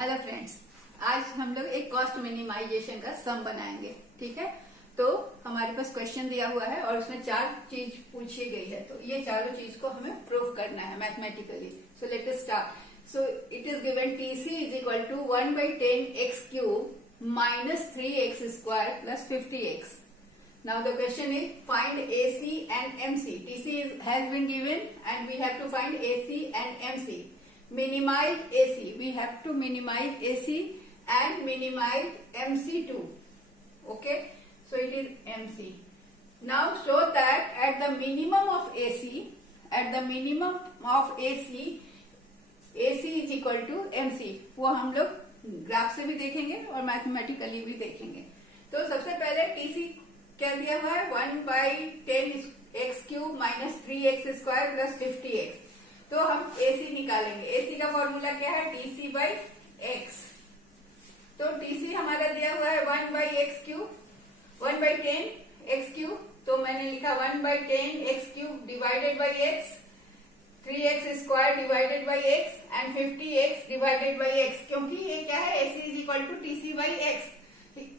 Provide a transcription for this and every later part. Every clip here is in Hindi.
हेलो फ्रेंड्स, आज हम लोग एक कॉस्ट मिनिमाइजेशन का सम बनाएंगे। ठीक है, तो हमारे पास क्वेश्चन दिया हुआ है और उसमें 4 चीज पूछी गई है, तो ये चारों चीज को हमें प्रूव करना है mathematically. So let us start. So it is given TC is equal to 1/10x³ minus 3x² plus 50x. Now the question is find AC and MC. TC has been given and we have to find AC and MC. Minimize AC. We have to minimize AC and minimize MC too. Okay. So it is MC. Now show that at the minimum of AC, AC is equal to MC. वो हम लोग ग्राफ से भी देखेंगे और मैथमेटिकली भी देखेंगे। तो सबसे पहले TC क्या दिया हुआ है 1/10x³ minus 3x² plus 50x। तो हम AC निकालेंगे। AC का फॉर्मूला क्या है TC/x। तो TC हमारा दिया हुआ है 1/10x³। तो मैंने लिखा 1/10x³ divided by x, 3x² divided by x and 50x divided by x, क्योंकि ये क्या है AC is equal to TC/x।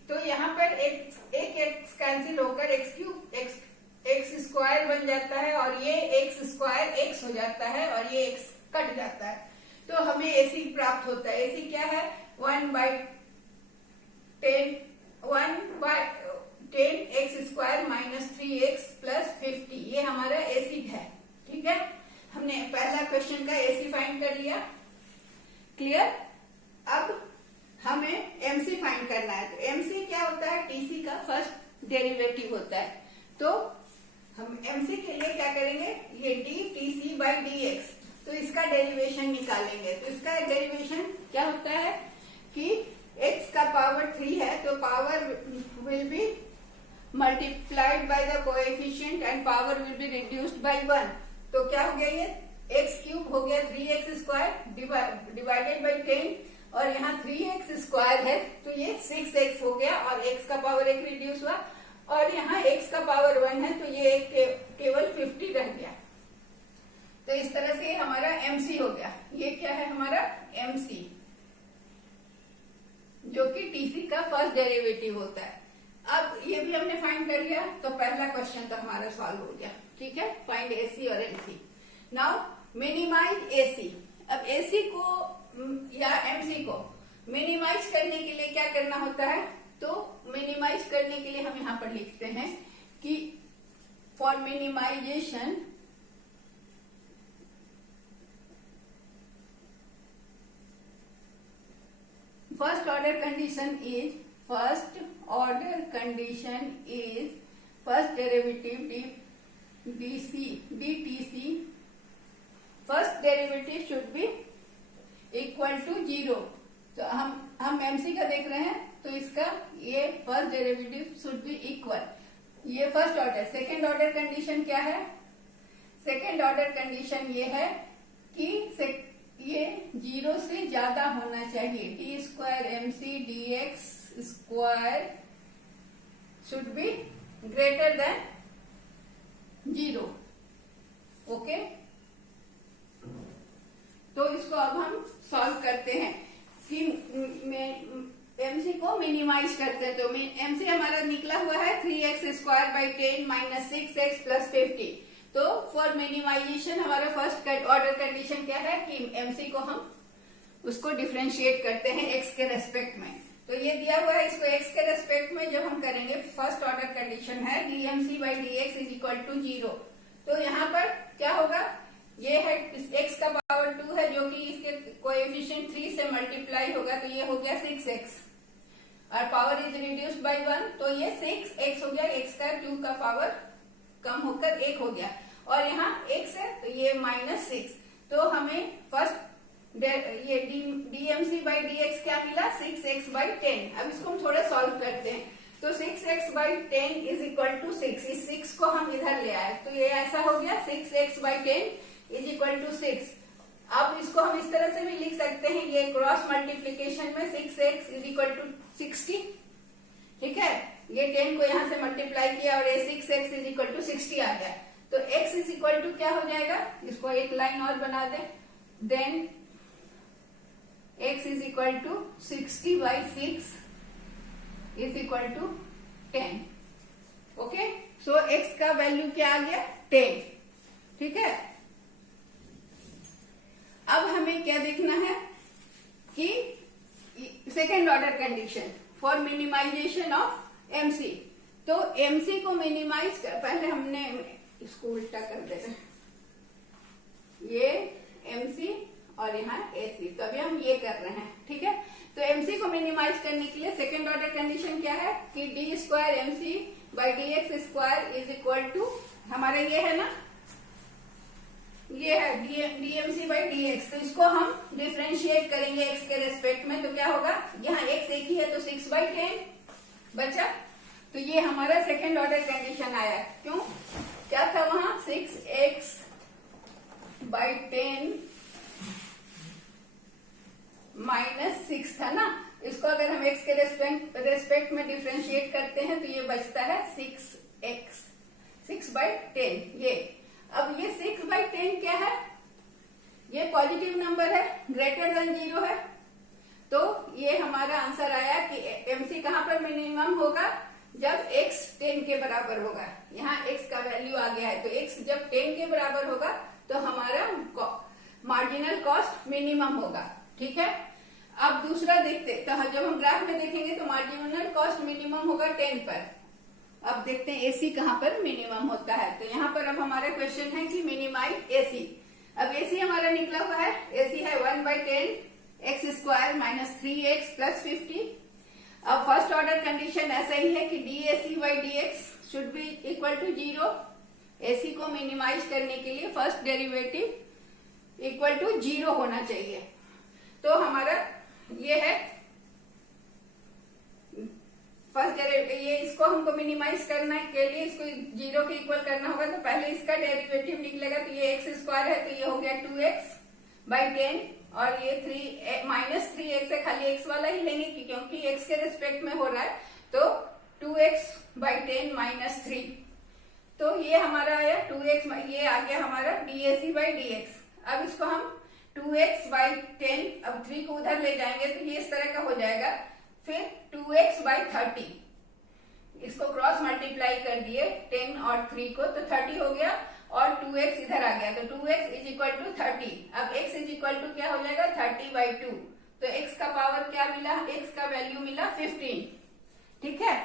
तो यहाँ पर एक x कैंसिल होकर x² बन जाता है और ये x² x हो जाता है और ये x कट जाता है। तो हमें AC प्राप्त होता है। AC क्या है 1/10x² minus 3x plus 50, ये हमारा AC है। ठीक है, हमने पहला क्वेश्चन का AC फाइंड कर लिया। क्लियर। अब हमें MC फाइंड करना है। तो MC क्या होता है TC का फर्स्ट डेरिवेटिव होता है। तो हम MC के लिए क्या करेंगे, ये dTC/dx, तो इसका डेरिवेशन निकालेंगे। तो इसका डेरिवेशन क्या होता है कि x का पावर 3 है, तो power will be multiplied by the coefficient and power will be reduced by 1। तो क्या हो गया, ये x³ हो गया 3x² डिवाइडेड बाई 10 और यहाँ 3x² है तो ये 6x हो गया और x का पावर 1 रिड्यूस हुआ और यहाँ x का पावर 1 है तो ये केवल 50 रह गया। तो इस तरह से हमारा MC हो गया। ये क्या है हमारा MC, जो कि TC का फर्स्ट डेरिवेटिव होता है। अब ये भी हमने फाइंड कर लिया, तो पहला क्वेश्चन तो हमारा सॉल्व हो गया। ठीक है, फाइंड AC और MC। Now minimise AC। अब AC को या MC को मिनिमाइज करने के लिए क्या करना होता है, तो मिनिमाइज करने के लिए हम यहां पर लिखते हैं कि for minimisation first order condition is first derivative dTC first derivative should be equal to 0। तो हम MC का देख रहे हैं, तो इसका ये first derivative should be equal, ये first order. Second order condition क्या है, सेकेंड ऑर्डर कंडीशन ये है कि ये 0 से ज्यादा होना चाहिए। d² MC/dx² should be greater than 0। Okay, तो इसको अब हम सॉल्व करते हैं कि MC को मिनिमाइज करते हैं। तो MC हमारा निकला हुआ है 3x² minus 6x plus 50। तो फॉर मिनिमाइजेशन हमारा फर्स्ट ऑर्डर कंडीशन क्या है कि MC को हम उसको डिफरेंशिएट करते हैं x के रेस्पेक्ट में। तो ये दिया हुआ है, इसको x के रेस्पेक्ट में जब हम करेंगे, फर्स्ट ऑर्डर कंडीशन है dMC/dx इज इक्वल टू 0। तो यहाँ पर क्या होगा, ये है x का पावर 2 है जो कि इसके कोएफिशिएंट 3 से मल्टीप्लाई होगा, तो ये हो गया 6x और पावर इज रिड्यूस्ड बाय 1, तो ये 6x हो गया। x का 2 का पावर कम होकर 1 हो गया और यहाँ x है तो ये -6। तो हमें फर्स्ट ये dMC/dx क्या मिला 6x/10। अब इसको हम थोड़ा सॉल्व करते हैं। तो 6x/10 इज इक्वल टू 6। इस 6 को हम इधर ले आए, तो ये ऐसा हो गया 6x/10 इज इक्वल टू 6। अब इसको हम इस तरह से भी लिख सकते हैं, ये क्रॉस मल्टीप्लीकेशन में 6x इज इक्वल टू 60। ठीक है, ये 10 को यहाँ से मल्टीप्लाई किया और ये 6x इज इक्वल टू 60 आ गया। तो x इज इक्वल टू क्या हो जाएगा, इसको एक लाइन और बना दे, then x is equal to 60/6 is equal to 10। Okay, so x का वैल्यू क्या आ गया 10। ठीक है, अब हमें क्या देखना है कि second order condition for minimisation of MC. तो एमसी को मिनिमाइज कर, पहले हमने इसको उल्टा कर देते, ये एमसी और यहाँ एसी, तो अभी हम ये कर रहे हैं। ठीक है, तो एमसी को मिनिमाइज करने के लिए सेकेंड ऑर्डर कंडीशन क्या है कि d square MC by d x square is equal to, हमारा ये है ना, ये है डीएमसी बाई डी एक्स। तो इसको हम डिफ्रेंशिएट करेंगे एक्स के रेस्पेक्ट में, तो क्या होगा, यहाँ एक्स एक ही है तो 6/10 बचा। तो ये हमारा सेकेंड ऑर्डर कंडीशन आया। क्यों, क्या था वहां 6x/10 माइनस 6 था ना, इसको अगर हम x के रेस्पेक्ट में डिफ्रेंशिएट करते हैं तो ये बचता है 6x 6/10। ये अब ये 6/10 क्या है, ये पॉजिटिव नंबर है, ग्रेटर देन 0 है। तो ये हमारा आंसर आया कि एमसी कहां पर मिनिमम होगा, जब x 10 के बराबर होगा। यहाँ x का वैल्यू आ गया है, तो x जब 10 के बराबर होगा तो हमारा मार्जिनल कॉस्ट मिनिमम होगा। ठीक है, अब दूसरा देखते, तो जब हम ग्राफ में देखेंगे तो मार्जिनल कॉस्ट मिनिमम होगा 10 पर। अब देखते हैं एसी कहां पर मिनिमम होता है। तो यहाँ पर अब हमारा क्वेश्चन है कि मिनिमाइज एसी। अब एसी हमारा निकला हुआ है, एसी है 1/10 x square minus 3x plus 50। अब फर्स्ट ऑर्डर कंडीशन ऐसा ही है कि d AC by d x should be equal to 0। AC को मिनिमाइज करने के लिए फर्स्ट डेरिवेटिव इक्वल टू 0 होना चाहिए। तो हमारा ये है फर्स्ट डेरिवेटिव, ये इसको हमको मिनिमाइज करने के लिए इसको 0 के इक्वल करना होगा। तो पहले इसका डेरिवेटिव निकलेगा, तो ये एक्स स्क्वायर है तो ये हो गया 2x/10 और ये 3 माइनस 3x है, खाली x वाला ही लेंगे क्योंकि x के रिस्पेक्ट में हो रहा है। तो 2x/10 माइनस 3, तो ये हमारा आया 2x, ये आ गया हमारा डीएसी बाई डी एक्स। अब इसको हम 2x/10, अब 3 को उधर ले जाएंगे तो ये इस तरह का हो जाएगा। फिर 2x/30, इसको क्रॉस मल्टीप्लाई कर दिए 10 और 3 को, तो 30 हो गया और 2x इधर आ गया, तो 2x इज इक्वल टू 30। अब x इज इक्वल टू क्या हो जाएगा 30/2। तो x का पावर क्या मिला, x का वैल्यू मिला 15। ठीक है,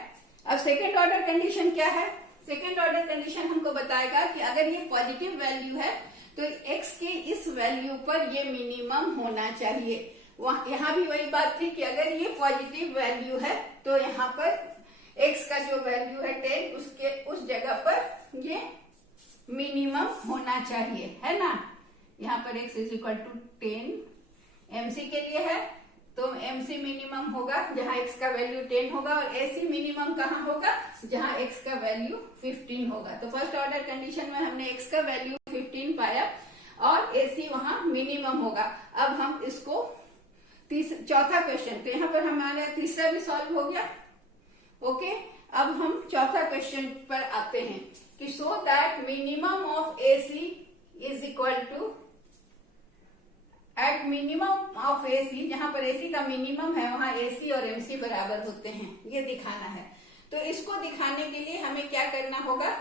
अब सेकेंड ऑर्डर कंडीशन क्या है, सेकेंड ऑर्डर कंडीशन हमको बताएगा कि अगर ये पॉजिटिव वैल्यू है तो x के इस वैल्यू पर ये मिनिमम होना चाहिए। यहाँ भी वही बात थी कि अगर ये पॉजिटिव वैल्यू है तो यहाँ पर x का जो वैल्यू है 10, उसके उस जगह पर ये मिनिमम होना चाहिए, है ना। यहाँ पर x is equal to 10 MC के लिए है, तो एमसी मिनिमम होगा जहाँ x का वैल्यू 10 होगा, और एसी मिनिमम कहाँ होगा, जहाँ x का वैल्यू 15 होगा। तो फर्स्ट ऑर्डर कंडीशन में हमने x का वैल्यू 15 पाया और एसी वहां मिनिमम होगा। अब हम इसको चौथा क्वेश्चन, तो यहाँ पर हमारा तीसरा भी सॉल्व हो गया। ओके, अब हम चौथा क्वेश्चन पर आते हैं कि so that minimum of AC is equal to, at minimum of AC, जहां पर एसी का मिनिमम है वहां एसी और एमसी बराबर होते हैं, ये दिखाना है। तो इसको दिखाने के लिए हमें क्या करना होगा,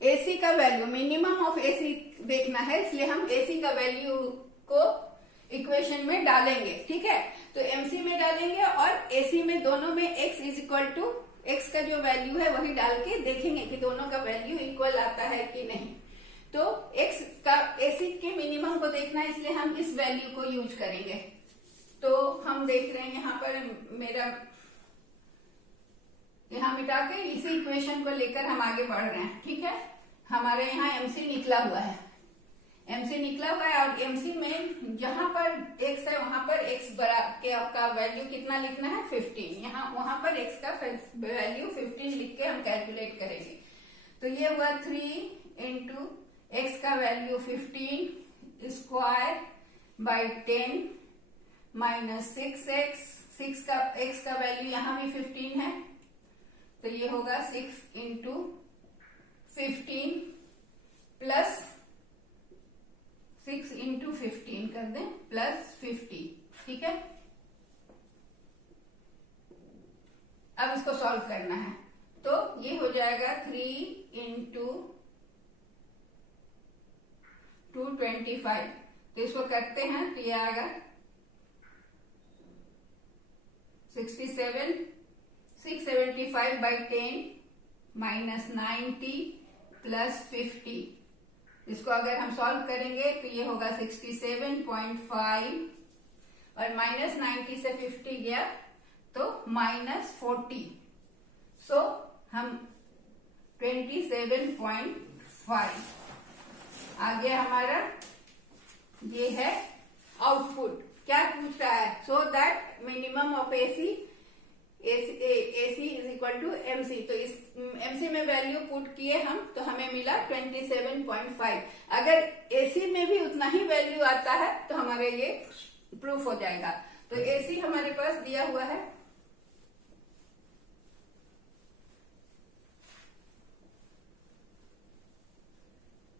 एसी का वैल्यू, मिनिमम ऑफ एसी देखना है, इसलिए हम एसी का वैल्यू को इक्वेशन में डालेंगे। ठीक है, तो एमसी में डालेंगे और एसी में, दोनों में x is equal to, x का जो वैल्यू है वही डाल के देखेंगे कि दोनों का वैल्यू इक्वल आता है कि नहीं। तो x का, एसी के मिनिमम को देखना है इसलिए हम इस वैल्यू को यूज करेंगे। तो हम देख रहे हैं यहाँ पर मेरा, यहाँ मिटा के इसी इक्वेशन को लेकर हम आगे बढ़ रहे हैं। ठीक है, हमारे यहाँ एमसी निकला हुआ है, एमसी निकला हुआ है और एमसी में जहां पर x है वहां पर x बड़ा के आपका वैल्यू कितना लिखना है 15, यहाँ वहां पर x का वैल्यू 15 लिख के हम कैलकुलेट करेंगे। तो ये हुआ 3 इंटू एक्स का value 15 square by 10 minus 6x, 6 का x का वैल्यू यहाँ भी 15 है, तो ये होगा 6 इंटू 15 प्लस 6 इंटू 15 कर दें प्लस 50, ठीक है। अब इसको सॉल्व करना है, तो ये हो जाएगा 3 इंटू 225, तो इसको करते हैं तो ये आएगा 67, 675 बाई 10 माइनस 90 प्लस 50। इसको अगर हम सॉल्व करेंगे तो ये होगा 67.5 और माइनस 90 से 50 गया तो माइनस 40, सो हम 27.5 आ गया हमारा। ये है आउटपुट। क्या पूछ रहा है? So that minimum of AC is equal to MC. तो इस एमसी में वैल्यू पुट किए हम तो हमें मिला 27.5। अगर एसी में भी उतना ही वैल्यू आता है तो हमारे ये प्रूफ हो जाएगा। तो एसी हमारे पास दिया हुआ है,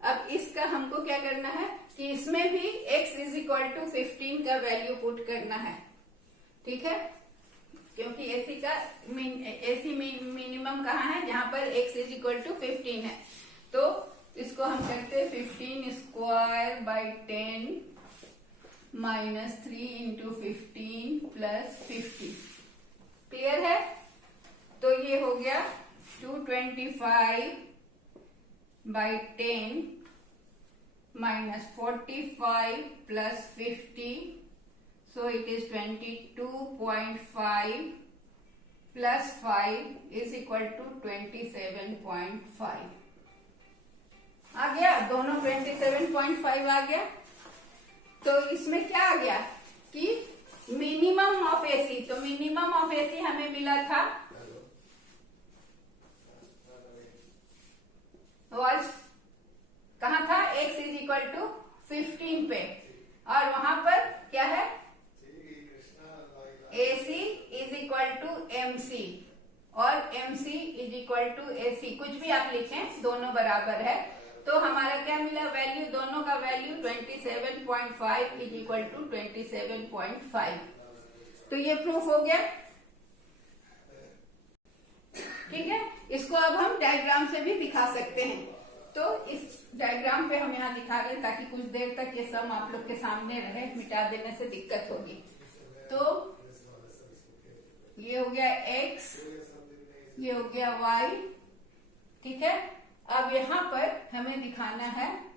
अब इसका हमको क्या करना है कि इसमें भी x इज इक्वल टू 15 का वैल्यू पुट करना है, ठीक है, क्योंकि एसी मिनिमम कहाँ है? जहां पर x इज इक्वल टू 15 है। तो इसको हम करते हैं 15 square by 10 minus 3 into 15 plus 50। Clear है? तो ये हो गया 225 by 10 minus 45 plus 50, so it is 22.5 plus 5 is equal to 27.5। आ गया, दोनों 27.5 आ गया। तो इसमें क्या आ गया कि मिनिमम ऑफ एसी, तो मिनिमम ऑफ एसी हमें मिला था was कहाँ था? x इज इक्वल टू 15 पे, और वहां पर क्या है? AC is equal to MC और MC is equal to AC, कुछ भी आप लिखें दोनों बराबर है। तो हमारा क्या मिला वैल्यू? दोनों का वैल्यू 27.5 इज इक्वल टू 27.5। तो ये प्रूफ हो गया, ठीक है। इसको अब हम डायग्राम से भी दिखा सकते हैं। तो इस डायग्राम पे हम यहाँ दिखा रहे हैं ताकि कुछ देर तक ये सम आप लोग के सामने रहे, मिटा देने से दिक्कत होगी। तो ये हो गया x, ये हो गया y, ठीक है। अब यहाँ पर हमें दिखाना है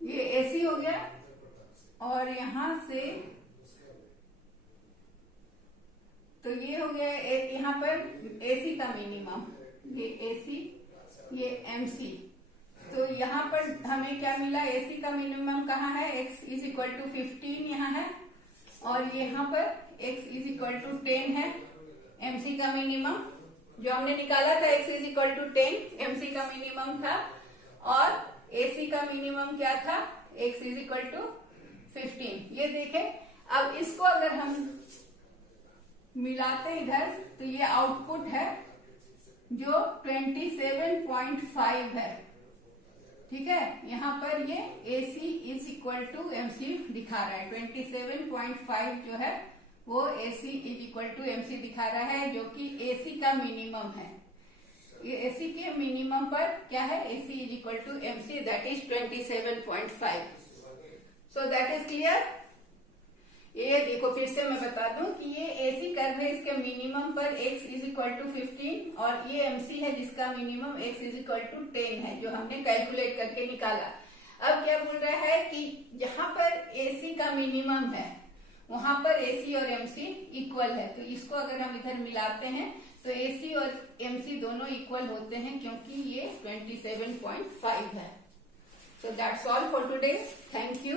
ये एसी हो गया, और यहां से तो ये हो गया यहाँ पर एसी का मिनिमम, ये एसी, ये एमसी। तो यहाँ पर हमें क्या मिला? एसी का मिनिमम कहाँ है? x इज इक्वल टू 15 यहाँ है, और यहाँ पर x इज इक्वल टू 10 है। एमसी का मिनिमम जो हमने निकाला था x is equal to 10 MC का मिनिमम था, और एसी का मिनिमम क्या था? x is equal to 15। ये देखें, अब इसको अगर हम मिलाते इधर तो ये आउटपुट है जो 27.5 है, ठीक है। यहाँ पर ये AC is equal to MC दिखा रहा है। 27.5 जो है वो AC is equal to MC दिखा रहा है, जो कि AC का मिनिमम है। ये AC के मिनिमम पर क्या है? AC is equal to MC, that is 27.5। So that is clear. ये देखो फिर से मैं बता दूं कि ये AC कर्व है, इसके मिनिमम पर x इज इक्वल टू 15, और ये MC है जिसका minimum x is equal to 10 है, जो हमने कैलकुलेट करके निकाला। अब क्या बोल रहा है कि जहां पर AC का मिनिमम है वहां पर AC और MC इक्वल है। तो इसको अगर हम इधर मिलाते हैं तो AC और MC दोनों इक्वल होते हैं, क्योंकि ये 27.5 है। So that's all for today. Thank you.